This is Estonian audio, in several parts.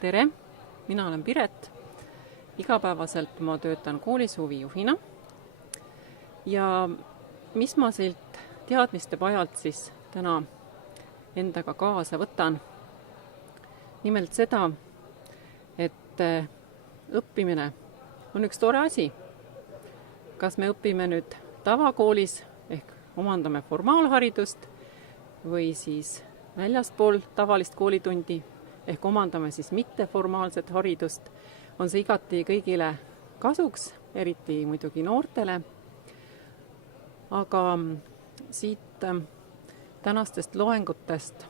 tere, mina olen Piret. Igapäevaselt ma töötan koolis huvijuhina. Ja mis ma siit teadmiste pajalt siis täna endaga kaasa võtan? Nimelt seda, et õppimine on üks tore asi. Kas me õpime nüüd tavakoolis ehk omandame formaalharidust või siis väljaspool tavalist koolitundi ehk omandame siis mitteformaalset haridust, on see igati kõigile kasuks, eriti muidugi noortele. Aga siit tänastest loengutest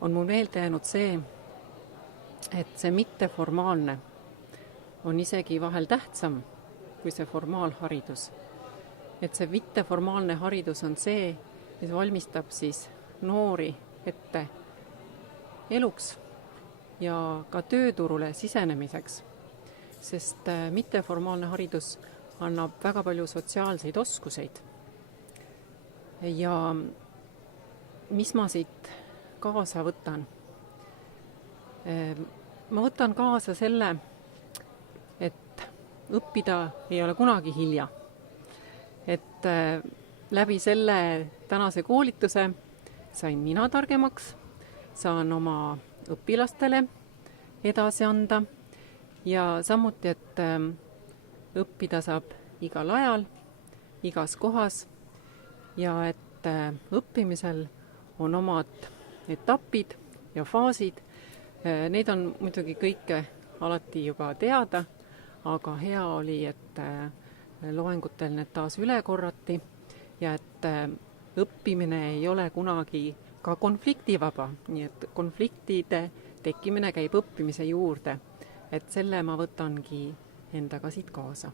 on mul meelde jäänud see, et see mitteformaalne on isegi vahel tähtsam kui see formaalharidus. Et see mitteformaalne haridus on see, mis valmistab siis noori ette eluks ja ka tööturule sisenemiseks, sest mitteformaalne haridus annab väga palju sotsiaalseid oskuseid. Ja mis ma siit kaasa võtan? Ma võtan kaasa selle, et õppida ei ole kunagi hilja. Et läbi selle tänase koolituse sain mina targemaks, saan oma õpilastele edasi anda ja samuti, et õppida saab igal ajal, igas kohas ja et õppimisel on omad etapid ja faasid. Neid on muidugi kõike alati juba teada, aga hea oli, et loengutel need taas üle korrati ja et õppimine ei ole kunagi ka konfliktivaba, nii et konfliktide tekkimine käib õppimise juurde. Et selle ma võtangi endaga siit kaasa.